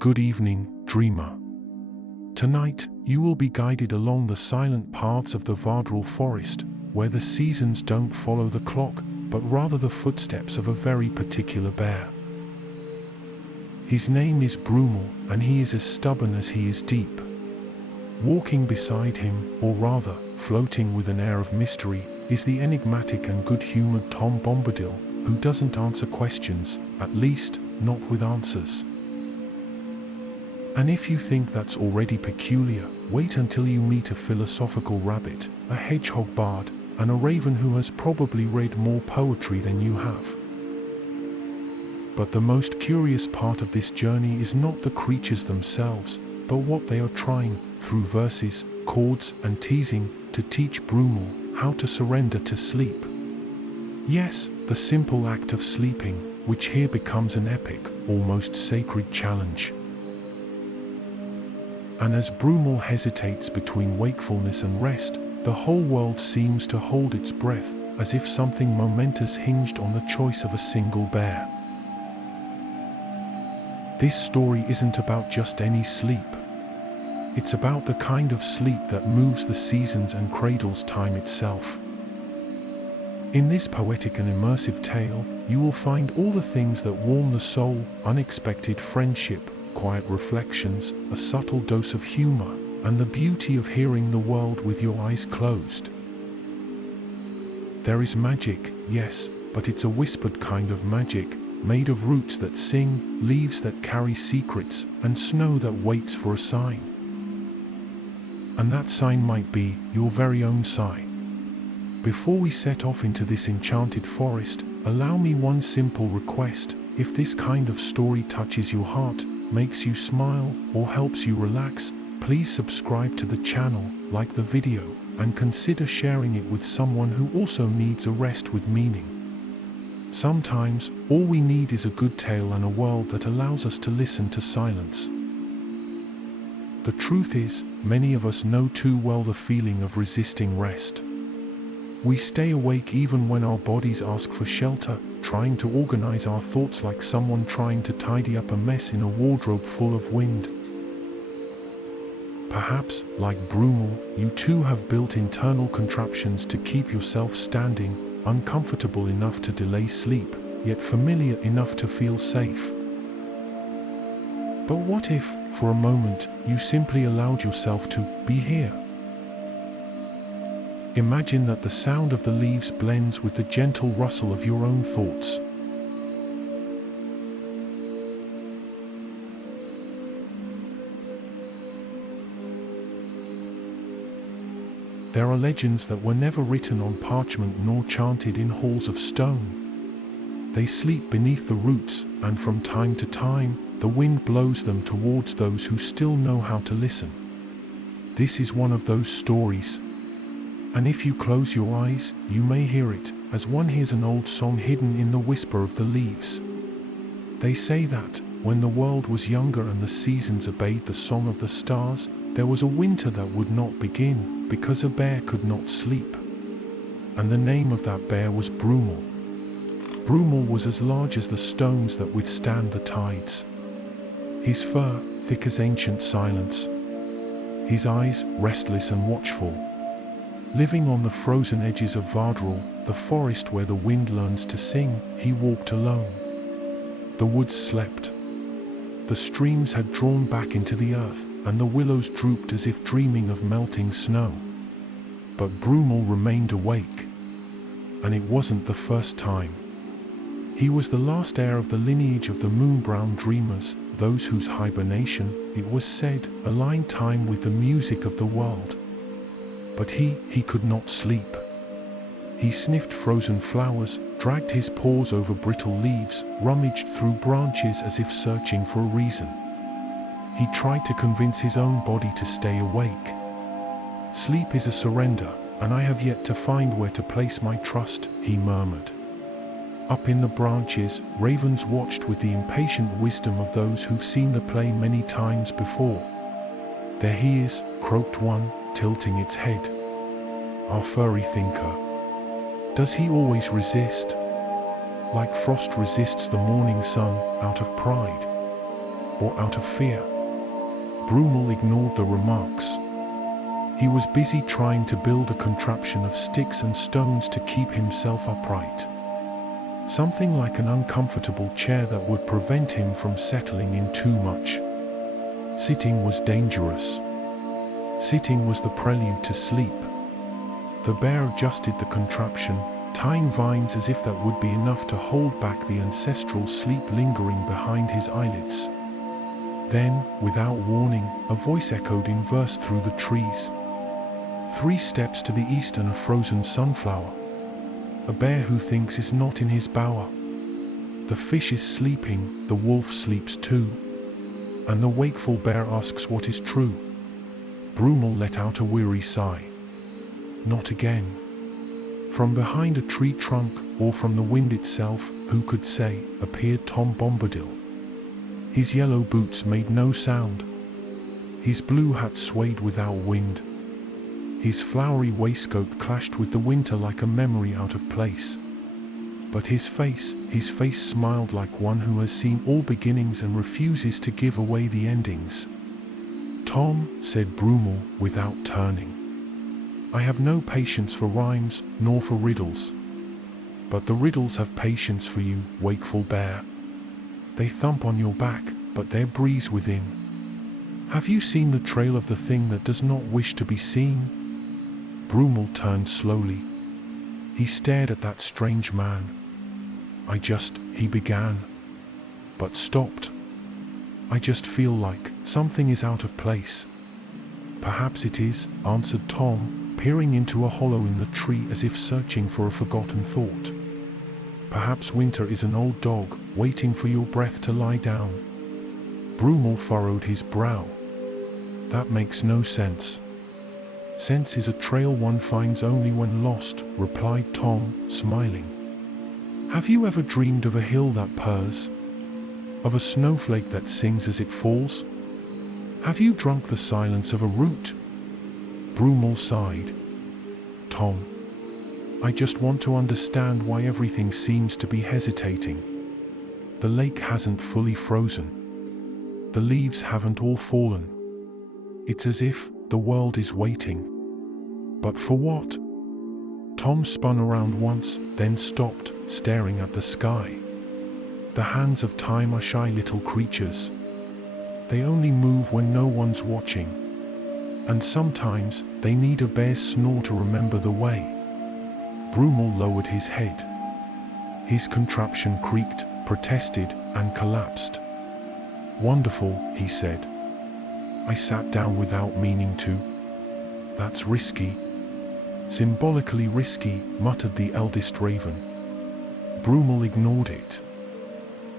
Good evening, dreamer. Tonight, you will be guided along the silent paths of the Vardorel forest, where the seasons don't follow the clock, but rather the footsteps of a very particular bear. His name is Brumal, and he is as stubborn as he is deep. Walking beside him, or rather, floating with an air of mystery, is the enigmatic and good-humored Tom Bombadil, who doesn't answer questions, at least, not with answers. And if you think that's already peculiar, wait until you meet a philosophical rabbit, a hedgehog bard, and a raven who has probably read more poetry than you have. But the most curious part of this journey is not the creatures themselves, but what they are trying, through verses, chords, and teasing, to teach Brumal how to surrender to sleep. Yes, the simple act of sleeping, which here becomes an epic, almost sacred challenge. And as Brumal hesitates between wakefulness and rest, the whole world seems to hold its breath, as if something momentous hinged on the choice of a single bear. This story isn't about just any sleep. It's about the kind of sleep that moves the seasons and cradles time itself. In this poetic and immersive tale, you will find all the things that warm the soul: unexpected friendship, quiet reflections, a subtle dose of humor, and the beauty of hearing the world with your eyes closed. There is magic, yes, but it's a whispered kind of magic, made of roots that sing, leaves that carry secrets, and snow that waits for a sign. And that sign might be your very own sigh. Before we set off into this enchanted forest, allow me one simple request: if this kind of story touches your heart, makes you smile, or helps you relax, please subscribe to the channel, like the video, and consider sharing it with someone who also needs a rest with meaning. Sometimes, all we need is a good tale and a world that allows us to listen to silence. The truth is, many of us know too well the feeling of resisting rest. We stay awake even when our bodies ask for shelter, trying to organize our thoughts like someone trying to tidy up a mess in a wardrobe full of wind. Perhaps, like Brumal, you too have built internal contraptions to keep yourself standing, uncomfortable enough to delay sleep, yet familiar enough to feel safe. But what if, for a moment, you simply allowed yourself to be here? Imagine that the sound of the leaves blends with the gentle rustle of your own thoughts. There are legends that were never written on parchment nor chanted in halls of stone. They sleep beneath the roots, and from time to time, the wind blows them towards those who still know how to listen. This is one of those stories. And if you close your eyes, you may hear it, as one hears an old song hidden in the whisper of the leaves. They say that, when the world was younger and the seasons obeyed the song of the stars, there was a winter that would not begin, because a bear could not sleep. And the name of that bear was Brumal. Brumal was as large as the stones that withstand the tides. His fur, thick as ancient silence. His eyes, restless and watchful. Living on the frozen edges of Vardorel, the forest where the wind learns to sing, he walked alone. The woods slept. The streams had drawn back into the earth, and the willows drooped as if dreaming of melting snow. But Brumal remained awake. And it wasn't the first time. He was the last heir of the lineage of the moon-brown dreamers, those whose hibernation, it was said, aligned time with the music of the world. But he could not sleep. He sniffed frozen flowers, dragged his paws over brittle leaves, rummaged through branches as if searching for a reason. He tried to convince his own body to stay awake. Sleep is a surrender, and I have yet to find where to place my trust, he murmured. Up in the branches, ravens watched with the impatient wisdom of those who've seen the play many times before. There he is, croaked one, tilting its head. Our furry thinker. Does he always resist? Like frost resists the morning sun, out of pride. or out of fear? Brumal ignored the remarks. He was busy trying to build a contraption of sticks and stones to keep himself upright. Something like an uncomfortable chair that would prevent him from settling in too much. Sitting was dangerous. Sitting was the prelude to sleep. The bear adjusted the contraption, tying vines as if that would be enough to hold back the ancestral sleep lingering behind his eyelids. Then, without warning, a voice echoed in verse through the trees. 3 steps to the east and a frozen sunflower. A bear who thinks is not in his bower. The fish is sleeping, the wolf sleeps too. And the wakeful bear asks what is true. Brumal let out a weary sigh. Not again. From behind a tree trunk, or from the wind itself, who could say, appeared Tom Bombadil. His yellow boots made no sound. His blue hat swayed without wind. His flowery waistcoat clashed with the winter like a memory out of place. But his face smiled like one who has seen all beginnings and refuses to give away the endings. Tom, said Brumal, without turning. I have no patience for rhymes, nor for riddles. But the riddles have patience for you, wakeful bear. They thump on your back, but they're breeze within. Have you seen the trail of the thing that does not wish to be seen? Brumal turned slowly. He stared at that strange man. He began. But stopped. I just feel like something is out of place. Perhaps it is, answered Tom, peering into a hollow in the tree as if searching for a forgotten thought. Perhaps winter is an old dog, waiting for your breath to lie down. Brumal furrowed his brow. That makes no sense. Sense is a trail one finds only when lost, replied Tom, smiling. Have you ever dreamed of a hill that purrs? Of a snowflake that sings as it falls? Have you drunk the silence of a root? Brumal sighed. Tom, I just want to understand why everything seems to be hesitating. The lake hasn't fully frozen. The leaves haven't all fallen. It's as if the world is waiting. But for what? Tom spun around once, then stopped, staring at the sky. The hands of time are shy little creatures. They only move when no one's watching. And sometimes, they need a bear's snore to remember the way. Brumal lowered his head. His contraption creaked, protested, and collapsed. Wonderful, he said. I sat down without meaning to. That's risky. Symbolically risky, muttered the eldest raven. Brumal ignored it.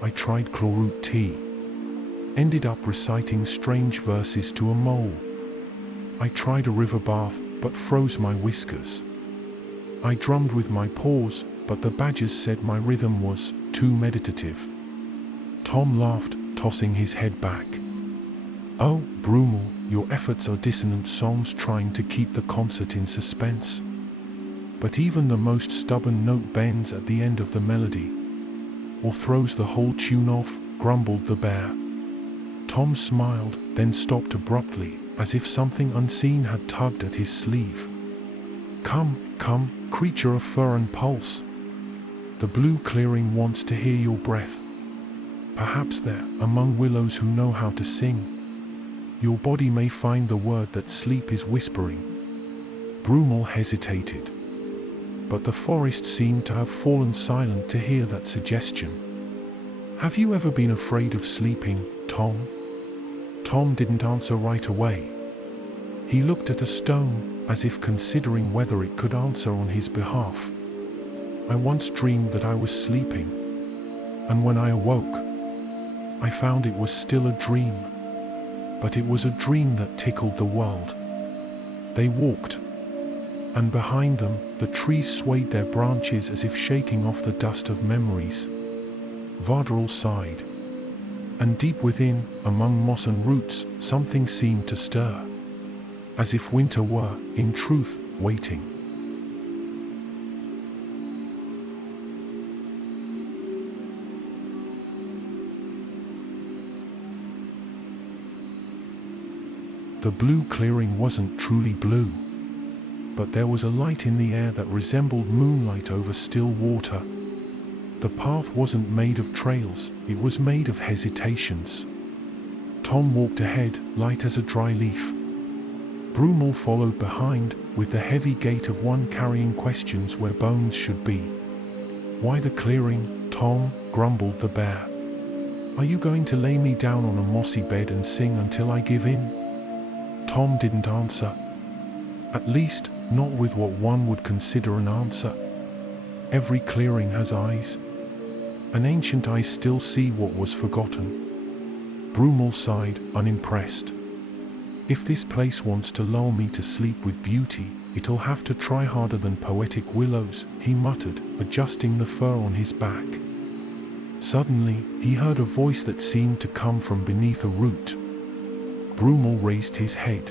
I tried chloroot tea. Ended up reciting strange verses to a mole. I tried a river bath, but froze my whiskers. I drummed with my paws, but the badgers said my rhythm was too meditative. Tom laughed, tossing his head back. Oh, Brumal, your efforts are dissonant songs trying to keep the concert in suspense. But even the most stubborn note bends at the end of the melody. Or throws the whole tune off, grumbled the bear. Tom smiled, then stopped abruptly, as if something unseen had tugged at his sleeve. Come, come, creature of fur and pulse. The blue clearing wants to hear your breath. Perhaps there, among willows who know how to sing, your body may find the word that sleep is whispering. Brumal hesitated. But the forest seemed to have fallen silent to hear that suggestion. Have you ever been afraid of sleeping, Tom? Tom didn't answer right away. He looked at a stone, as if considering whether it could answer on his behalf. I once dreamed that I was sleeping. And when I awoke, I found it was still a dream. But it was a dream that tickled the world. They walked. And behind them, the trees swayed their branches as if shaking off the dust of memories. Vardorel sighed. And deep within, among moss and roots, something seemed to stir. As if winter were, in truth, waiting. The blue clearing wasn't truly blue, but there was a light in the air that resembled moonlight over still water. The path wasn't made of trails, it was made of hesitations. Tom walked ahead, light as a dry leaf. Brumal followed behind, with the heavy gait of one carrying questions where bones should be. "Why the clearing, Tom?" grumbled the bear. "Are you going to lay me down on a mossy bed and sing until I give in?" Tom didn't answer. At least, not with what one would consider an answer. Every clearing has eyes. And ancient eyes still see what was forgotten. Brumal sighed, unimpressed. "If this place wants to lull me to sleep with beauty, it'll have to try harder than poetic willows," he muttered, adjusting the fur on his back. Suddenly, he heard a voice that seemed to come from beneath a root. Brumal raised his head.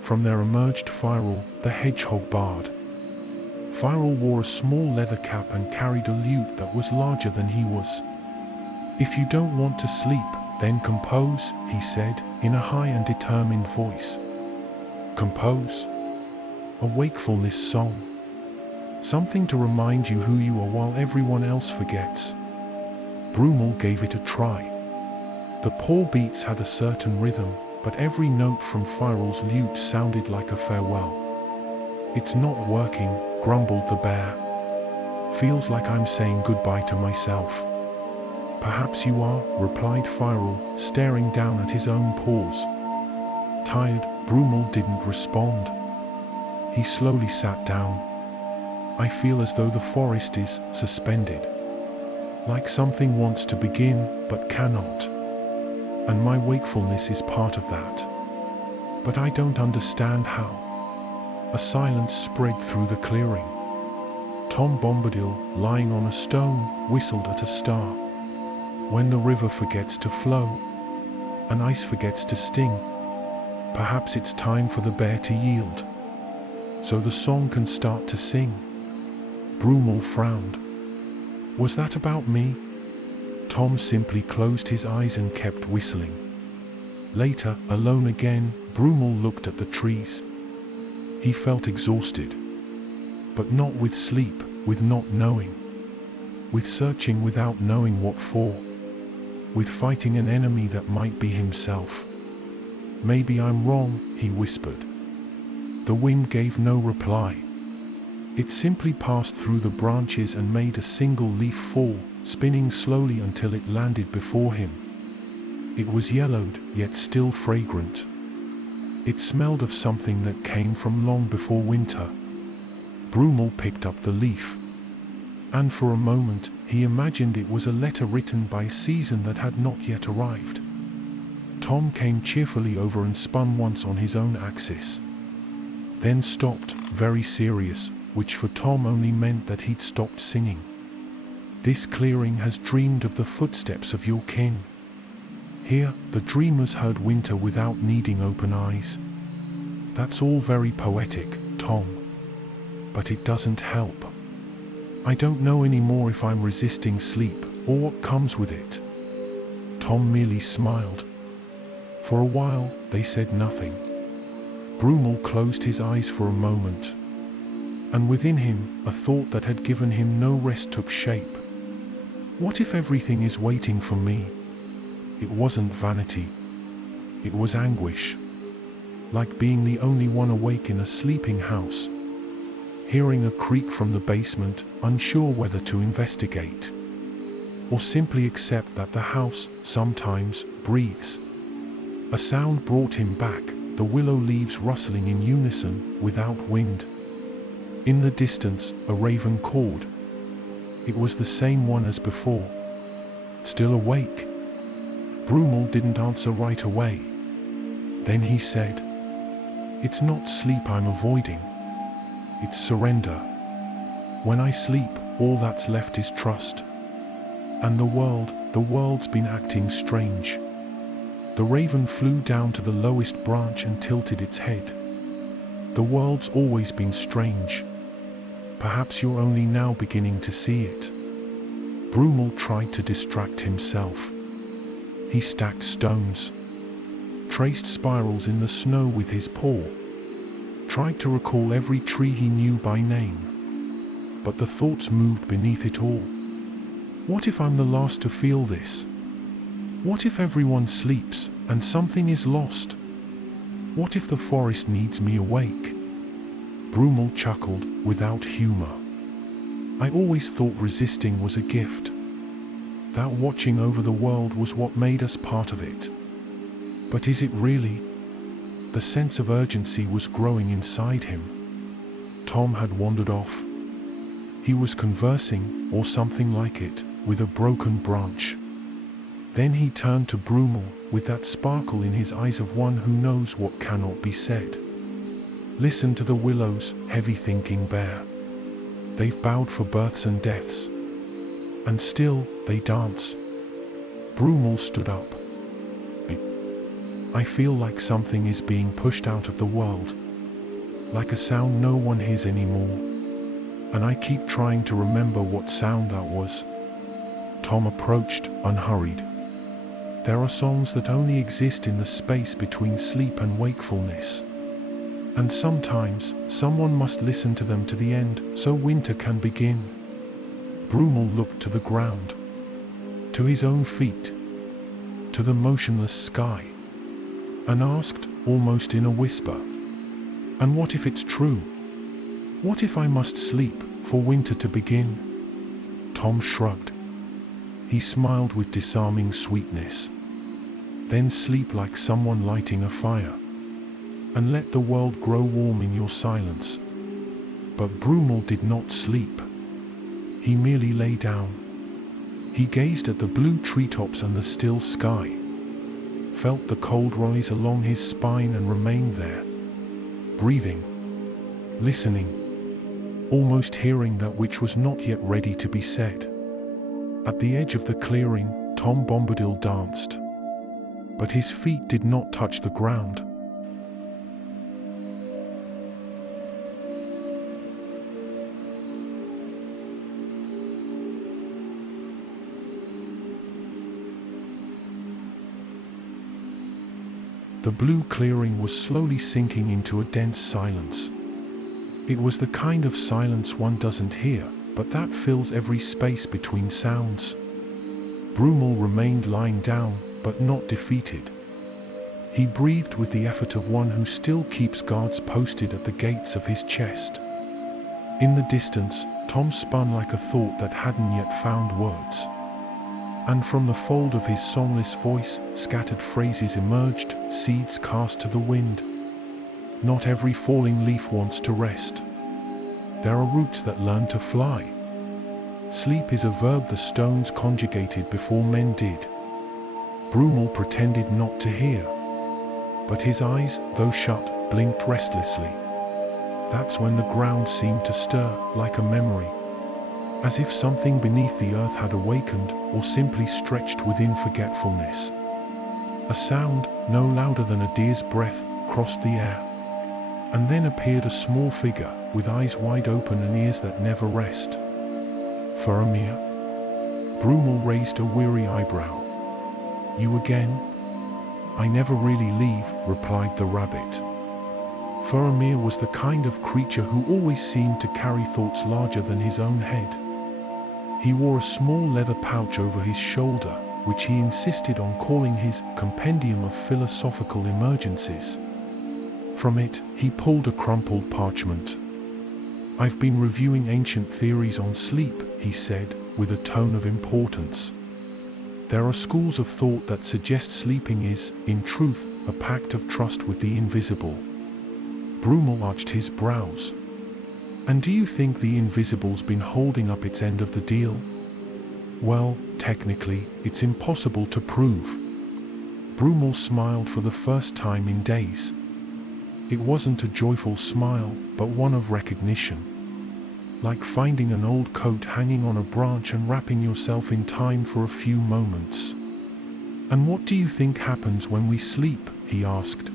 From there emerged Vardorel, the hedgehog bard. Vardorel wore a small leather cap and carried a lute that was larger than he was. "If you don't want to sleep, then compose," he said, in a high and determined voice. Compose? A wakefulness song. Something to remind you who you are while everyone else forgets. Brumal gave it a try. The poor beats had a certain rhythm, but every note from Vardorel's lute sounded like a farewell. "It's not working," grumbled the bear. "Feels like I'm saying goodbye to myself." "Perhaps you are," replied Vardorel, staring down at his own paws. Tired, Brumal didn't respond. He slowly sat down. "I feel as though the forest is suspended. Like something wants to begin, but cannot. And my wakefulness is part of that. But I don't understand how." A silence spread through the clearing. Tom Bombadil, lying on a stone, whistled at a star. "When the river forgets to flow, and ice forgets to sting, perhaps it's time for the bear to yield, so the song can start to sing." Brumal frowned. "Was that about me?" Tom simply closed his eyes and kept whistling. Later, alone again, Brumal looked at the trees. He felt exhausted. But not with sleep, with not knowing. With searching without knowing what for. With fighting an enemy that might be himself. "Maybe I'm wrong," he whispered. The wind gave no reply. It simply passed through the branches and made a single leaf fall, spinning slowly until it landed before him. It was yellowed, yet still fragrant. It smelled of something that came from long before winter. Brumal picked up the leaf. And for a moment, he imagined it was a letter written by a season that had not yet arrived. Tom came cheerfully over and spun once on his own axis. Then stopped, very serious, which for Tom only meant that he'd stopped singing. "This clearing has dreamed of the footsteps of your kin. Here, the dreamers heard winter without needing open eyes. That's all very poetic, Tom. But it doesn't help. I don't know anymore if I'm resisting sleep, or what comes with it." Tom merely smiled. For a while, they said nothing. Brumal closed his eyes for a moment. And within him, a thought that had given him no rest took shape. What if everything is waiting for me? It wasn't vanity. It was anguish. Like being the only one awake in a sleeping house. Hearing a creak from the basement, unsure whether to investigate. Or simply accept that the house, sometimes, breathes. A sound brought him back, the willow leaves rustling in unison, without wind. In the distance, a raven called. It was the same one as before. "Still awake?" Brumal didn't answer right away. Then he said, "It's not sleep I'm avoiding. It's surrender. When I sleep, all that's left is trust. And the world's been acting strange." The raven flew down to the lowest branch and tilted its head. "The world's always been strange. Perhaps you're only now beginning to see it." Brumal tried to distract himself. He stacked stones. traced spirals in the snow with his paw, tried to recall every tree he knew by name. But the thoughts moved beneath it all. What if I'm the last to feel this? What if everyone sleeps and something is lost? What if the forest needs me awake? Brumal chuckled, without humor. I always thought resisting was a gift. That watching over the world was what made us part of it. But is it really? The sense of urgency was growing inside him. Tom had wandered off. He was conversing, or something like it, with a broken branch. Then he turned to Brumal, with that sparkle in his eyes of one who knows what cannot be said. Listen to the willows, heavy-thinking bear. They've bowed for births and deaths. And still, they dance. Brumal stood up. I feel like something is being pushed out of the world. Like a sound no one hears anymore. And I keep trying to remember what sound that was. Tom approached, unhurried. There are songs that only exist in the space between sleep and wakefulness. And sometimes, someone must listen to them to the end, so winter can begin. Brumal looked to the ground. To his own feet. To the motionless sky. And asked, almost in a whisper, "And what if it's true? What if I must sleep, for winter to begin?" Tom shrugged. He smiled with disarming sweetness. Then sleep like someone lighting a fire. And let the world grow warm in your silence. But Brumal did not sleep. He merely lay down. He gazed at the blue treetops and the still sky, felt the cold rise along his spine and remained there, breathing, listening, almost hearing that which was not yet ready to be said. At the edge of the clearing, Tom Bombadil danced. But his feet did not touch the ground. The blue clearing was slowly sinking into a dense silence. It was the kind of silence one doesn't hear, but that fills every space between sounds. Brumal remained lying down, but not defeated. He breathed with the effort of one who still keeps guards posted at the gates of his chest. In the distance, Tom spun like a thought that hadn't yet found words. And from the fold of his songless voice, scattered phrases emerged, seeds cast to the wind. Not every falling leaf wants to rest. There are roots that learn to fly. Sleep is a verb the stones conjugated before men did. Brumal pretended not to hear. But his eyes, though shut, blinked restlessly. That's when the ground seemed to stir, like a memory. As if something beneath the earth had awakened, or simply stretched within forgetfulness. A sound, no louder than a deer's breath, crossed the air. And then appeared a small figure, with eyes wide open and ears that never rest. Faramir? Brumal raised a weary eyebrow. You again? I never really leave, replied the rabbit. Faramir was the kind of creature who always seemed to carry thoughts larger than his own head. He wore a small leather pouch over his shoulder, which he insisted on calling his compendium of philosophical emergencies. From it, he pulled a crumpled parchment. I've been reviewing ancient theories on sleep, he said, with a tone of importance. There are schools of thought that suggest sleeping is, in truth, a pact of trust with the invisible. Brumal arched his brows. And do you think the invisible's been holding up its end of the deal? Well, technically, it's impossible to prove. Brumal smiled for the first time in days. It wasn't a joyful smile, but one of recognition. Like finding an old coat hanging on a branch and wrapping yourself in time for a few moments. And what do you think happens when we sleep? He asked.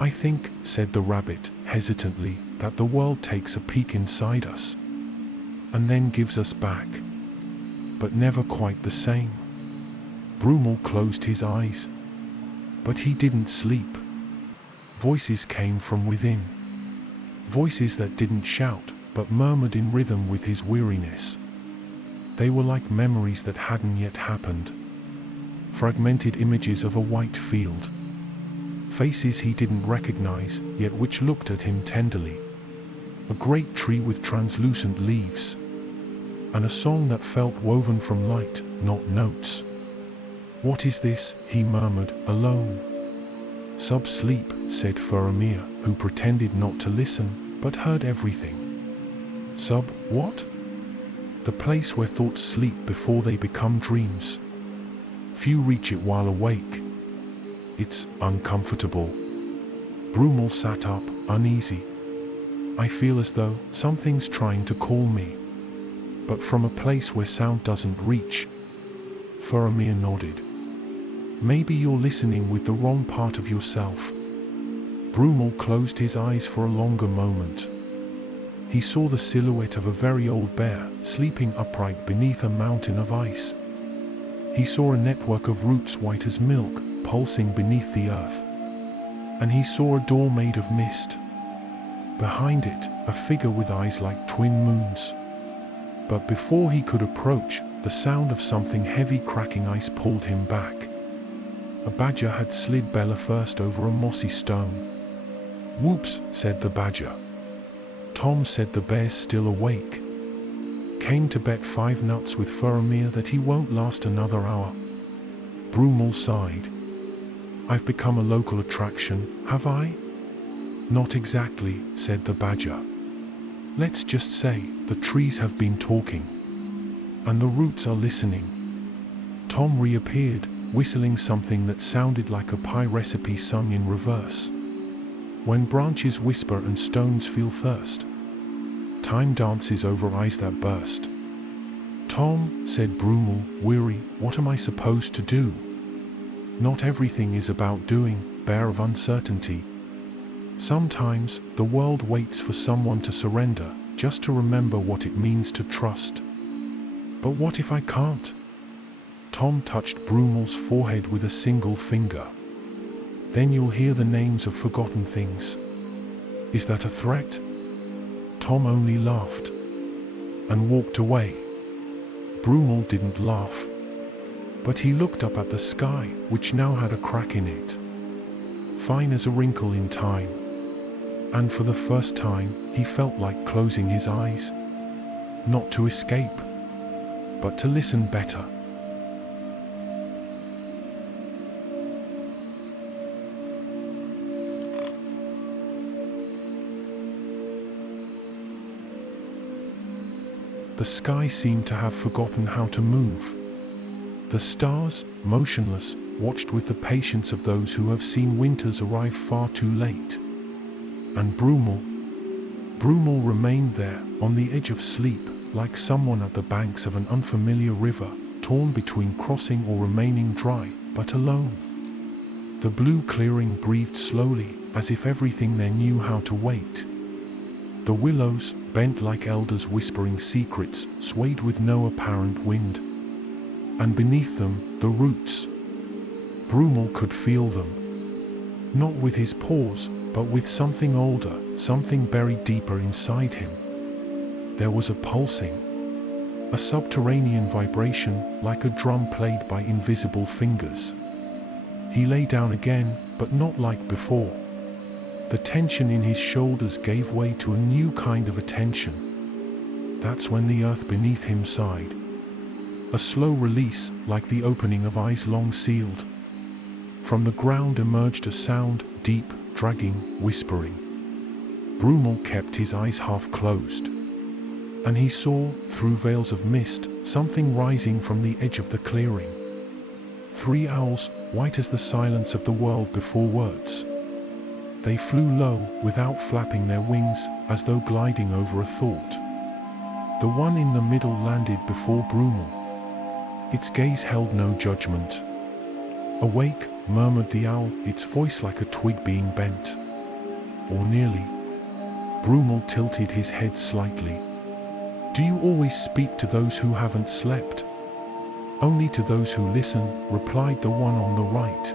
I think, said the rabbit, hesitantly, that the world takes a peek inside us. And then gives us back. But never quite the same. Brumal closed his eyes. But he didn't sleep. Voices came from within. Voices that didn't shout, but murmured in rhythm with his weariness. They were like memories that hadn't yet happened. Fragmented images of a white field. Faces he didn't recognize, yet which looked at him tenderly. A great tree with translucent leaves. And a song that felt woven from light, not notes. "What is this?" he murmured, alone. "Sleep," said Faramir, who pretended not to listen, but heard everything. What? The place where thoughts sleep before they become dreams. Few reach it while awake. It's uncomfortable. Brumal sat up, uneasy. "I feel as though something's trying to call me. But from a place where sound doesn't reach." Faramir nodded. "Maybe you're listening with the wrong part of yourself." Brumal closed his eyes for a longer moment. He saw the silhouette of a very old bear, sleeping upright beneath a mountain of ice. He saw a network of roots white as milk, pulsing beneath the earth. And he saw a door made of mist. Behind it, a figure with eyes like twin moons. But before he could approach, the sound of something heavy cracking ice pulled him back. A badger had slid belly first over a mossy stone. "Whoops," said the badger. Tom said the bear's still awake. Came to bet 5 nuts with Faramir that he won't last another hour. Brumal sighed. "I've become a local attraction, have I?" "Not exactly," said the badger. "Let's just say, the trees have been talking. And the roots are listening." Tom reappeared, whistling something that sounded like a pie recipe sung in reverse. "When branches whisper and stones feel thirst. Time dances over eyes that burst." "Tom," said Brumal, weary, "what am I supposed to do?" "Not everything is about doing, bear of uncertainty. Sometimes, the world waits for someone to surrender, just to remember what it means to trust." "But what if I can't?" Tom touched Brumal's forehead with a single finger. "Then you'll hear the names of forgotten things. Is that a threat?" Tom only laughed and walked away. Brumal didn't laugh, but he looked up at the sky, which now had a crack in it, fine as a wrinkle in time. And for the first time, he felt like closing his eyes, not to escape, but to listen better. The sky seemed to have forgotten how to move. The stars, motionless, watched with the patience of those who have seen winters arrive far too late. And Brumal remained there, on the edge of sleep, like someone at the banks of an unfamiliar river, torn between crossing or remaining dry, but alone. The blue clearing breathed slowly, as if everything there knew how to wait. The willows, bent like elders whispering secrets, swayed with no apparent wind. And beneath them, the roots. Brumal could feel them. Not with his paws, but with something older, something buried deeper inside him. There was a pulsing, a subterranean vibration, like a drum played by invisible fingers. He lay down again, but not like before. The tension in his shoulders gave way to a new kind of attention. That's when the earth beneath him sighed. A slow release, like the opening of eyes long sealed. From the ground emerged a sound, deep, dragging, whispering. Brumal kept his eyes half closed. And he saw, through veils of mist, something rising from the edge of the clearing. 3 owls, white as the silence of the world before words. They flew low, without flapping their wings, as though gliding over a thought. The one in the middle landed before Brumal. Its gaze held no judgment. "Awake," murmured the owl, its voice like a twig being bent. Or nearly. Brumal tilted his head slightly. "Do you always speak to those who haven't slept?" "Only to those who listen," replied the one on the right.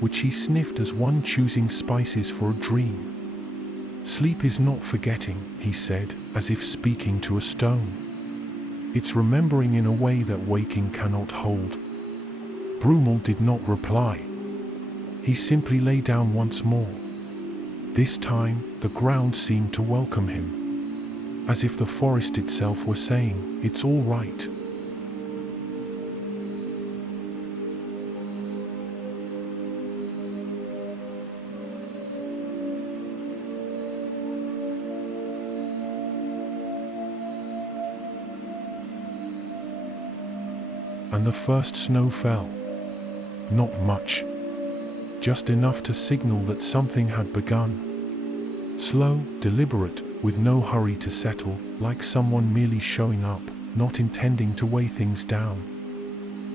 which he sniffed as one choosing spices for a dream. Sleep is not forgetting, he said, as if speaking to a stone. It's remembering in a way that waking cannot hold. Brumal did not reply. He simply lay down once more. This time, the ground seemed to welcome him, as if the forest itself were saying, "It's all right." And the first snow fell. Not much. Just enough to signal that something had begun. Slow, deliberate, with no hurry to settle, like someone merely showing up, not intending to weigh things down.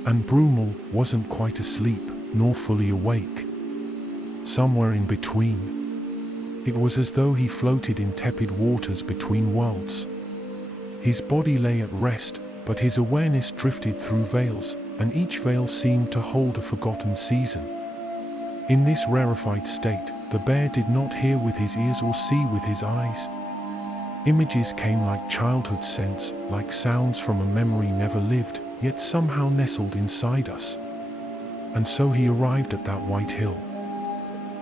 And Brumal wasn't quite asleep, nor fully awake. Somewhere in between. It was as though he floated in tepid waters between worlds. His body lay at rest, but his awareness drifted through veils, and each veil seemed to hold a forgotten season. In this rarefied state, the bear did not hear with his ears or see with his eyes. Images came like childhood scents, like sounds from a memory never lived, yet somehow nestled inside us. And so he arrived at that white hill.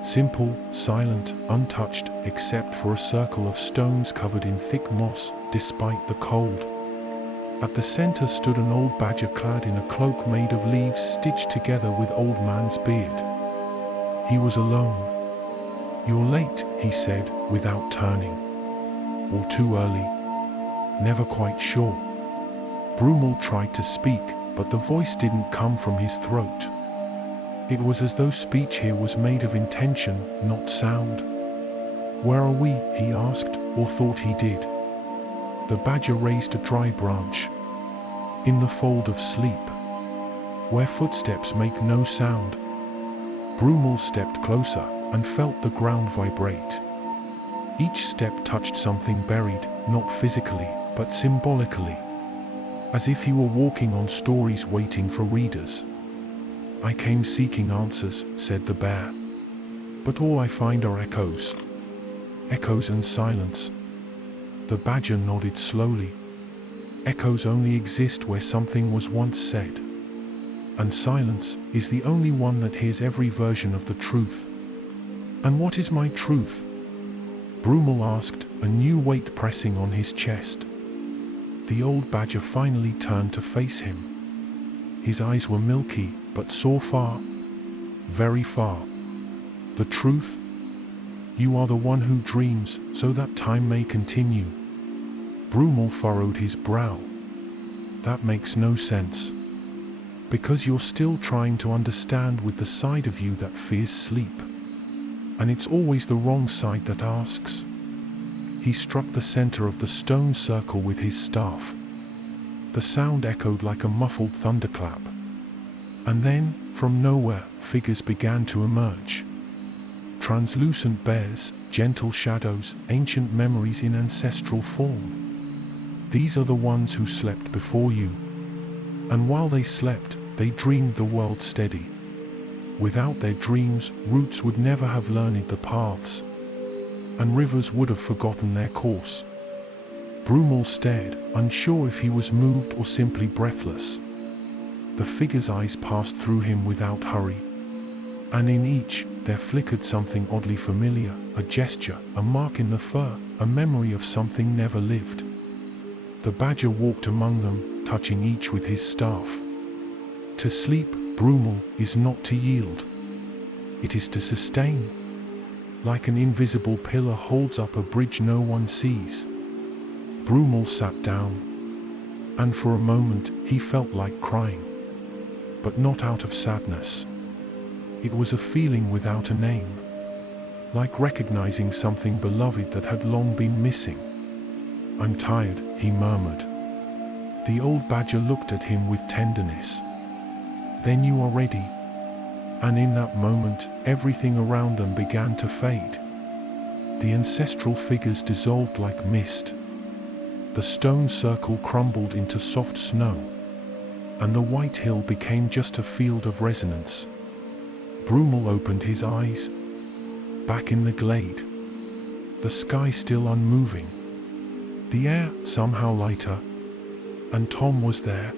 Simple, silent, untouched, except for a circle of stones covered in thick moss, despite the cold. At the center stood an old badger clad in a cloak made of leaves stitched together with old man's beard. He was alone. "You're late," he said, without turning. "Or too early. Never quite sure." Brumal tried to speak, but the voice didn't come from his throat. It was as though speech here was made of intention, not sound. "Where are we?" he asked, or thought he did. The badger raised a dry branch. "In the fold of sleep, where footsteps make no sound." Brumal stepped closer, and felt the ground vibrate. Each step touched something buried, not physically, but symbolically. As if he were walking on stories waiting for readers. "I came seeking answers," said the bear. "But all I find are echoes. Echoes and silence." The badger nodded slowly. "Echoes only exist where something was once said. And silence is the only one that hears every version of the truth." "And what is my truth?" Brumal asked, a new weight pressing on his chest. The old badger finally turned to face him. His eyes were milky, but saw far. Very far. "The truth? You are the one who dreams, so that time may continue." Brumal furrowed his brow. "That makes no sense. Because you're still trying to understand with the side of you that fears sleep. And it's always the wrong side that asks." He struck the center of the stone circle with his staff. The sound echoed like a muffled thunderclap. And then, from nowhere, figures began to emerge. Translucent bears, gentle shadows, ancient memories in ancestral form. These are the ones who slept before you. And while they slept, they dreamed the world steady. Without their dreams, roots would never have learned the paths. And rivers would have forgotten their course. Brumal stared, unsure if he was moved or simply breathless. The figure's eyes passed through him without hurry. And in each, there flickered something oddly familiar, a gesture, a mark in the fur, a memory of something never lived. The badger walked among them, touching each with his staff. To sleep, Brumal, is not to yield. It is to sustain. Like an invisible pillar holds up a bridge no one sees. Brumal sat down. And for a moment, he felt like crying. But not out of sadness. It was a feeling without a name. Like recognizing something beloved that had long been missing. "I'm tired," he murmured. The old badger looked at him with tenderness. "Then you are ready." And in that moment, everything around them began to fade. The ancestral figures dissolved like mist. The stone circle crumbled into soft snow. And the white hill became just a field of resonance. Brumal opened his eyes. Back in the glade. The sky still unmoving. The air somehow lighter. And Tom was there.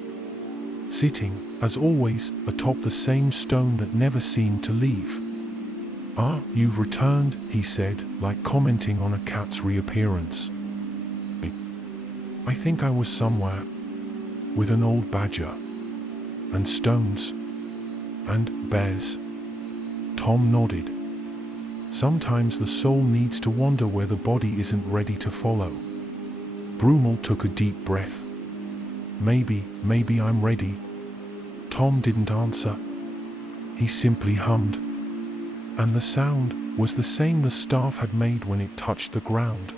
Sitting, as always, atop the same stone that never seemed to leave. "Ah, you've returned," he said, like commenting on a cat's reappearance. "I think I was somewhere. With an old badger. And stones. And bears." Tom nodded. Sometimes the soul needs to wander where the body isn't ready to follow. Brumal took a deep breath. Maybe I'm ready." Tom didn't answer. He simply hummed. And the sound was the same the staff had made when it touched the ground.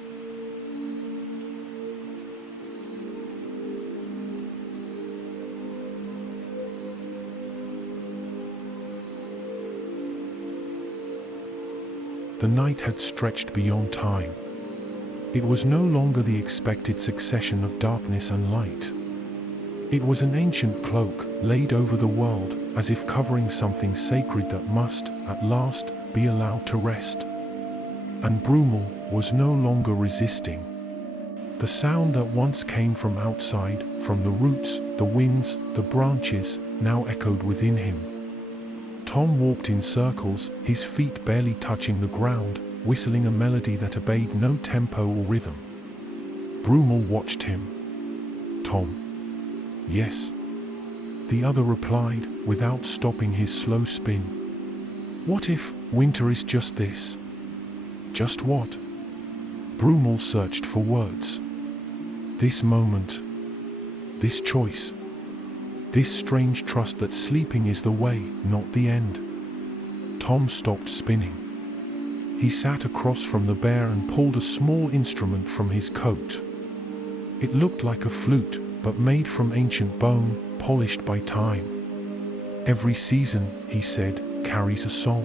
The night had stretched beyond time. It was no longer the expected succession of darkness and light. It was an ancient cloak laid over the world, as if covering something sacred that must, at last, be allowed to rest. And Brumal was no longer resisting. The sound that once came from outside, from the roots, the winds, the branches, now echoed within him. Tom walked in circles, his feet barely touching the ground, whistling a melody that obeyed no tempo or rhythm. Brumal watched him. "Tom." "Yes." The other replied, without stopping his slow spin. "What if winter is just this?" "Just what?" Brumal searched for words. "This moment. This choice. This strange trust that sleeping is the way, not the end." Tom stopped spinning. He sat across from the bear and pulled a small instrument from his coat. It looked like a flute, but made from ancient bone, polished by time. "Every season," he said, "carries a song.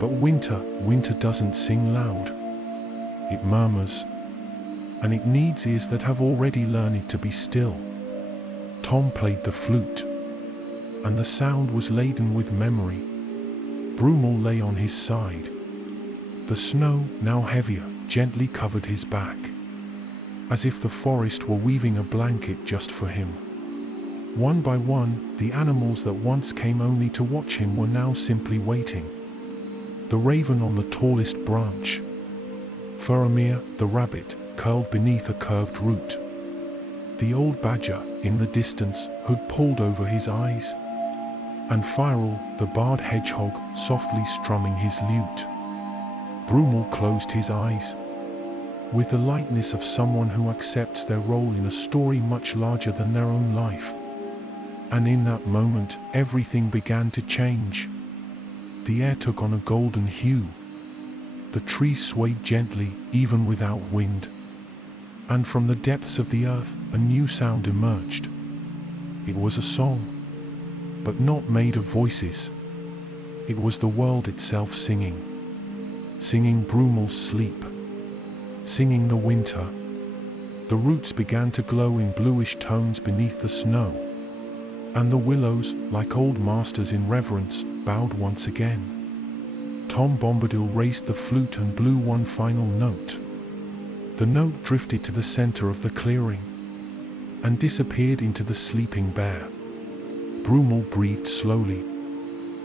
But winter doesn't sing loud. It murmurs. And it needs ears that have already learned to be still." Tom played the flute. And the sound was laden with memory. Brumal lay on his side. The snow, now heavier, gently covered his back. As if the forest were weaving a blanket just for him. One by one, the animals that once came only to watch him were now simply waiting. The raven on the tallest branch. Faramir, the rabbit, curled beneath a curved root. The old badger, in the distance, hood pulled over his eyes. And Vardorel, the barred hedgehog, softly strumming his lute. Brumal closed his eyes. With the lightness of someone who accepts their role in a story much larger than their own life. And in that moment, everything began to change. The air took on a golden hue. The trees swayed gently, even without wind. And from the depths of the earth, a new sound emerged. It was a song, but not made of voices. It was the world itself singing. Singing Brumal's sleep. Singing the winter. The roots began to glow in bluish tones beneath the snow. And the willows, like old masters in reverence, bowed once again. Tom Bombadil raised the flute and blew one final note. The note drifted to the center of the clearing and disappeared into the sleeping bear. Brumal breathed slowly,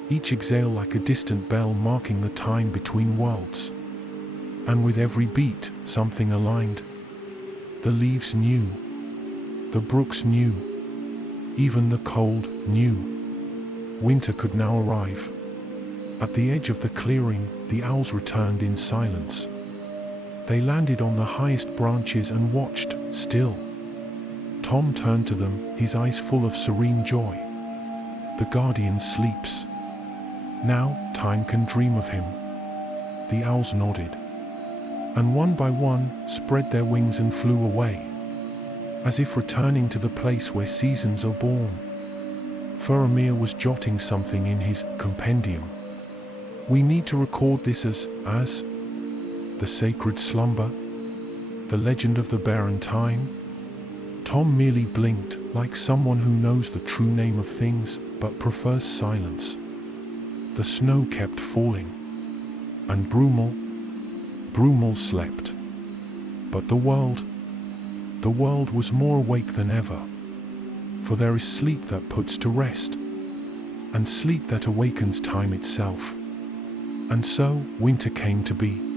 each exhale like a distant bell marking the time between worlds. And with every beat, something aligned. The leaves knew. The brooks knew. Even the cold knew. Winter could now arrive. At the edge of the clearing, the owls returned in silence. They landed on the highest branches and watched, still. Tom turned to them, his eyes full of serene joy. The guardian sleeps. Now, time can dream of him. The owls nodded. And one by one, spread their wings and flew away. As if returning to the place where seasons are born. Faramir was jotting something in his compendium. We need to record this as the sacred slumber, the legend of the barren time. Tom merely blinked, like someone who knows the true name of things, but prefers silence. the snow kept falling. And Brumal slept. But the world was more awake than ever. For there is sleep that puts to rest, and sleep that awakens time itself. And so, winter came to be.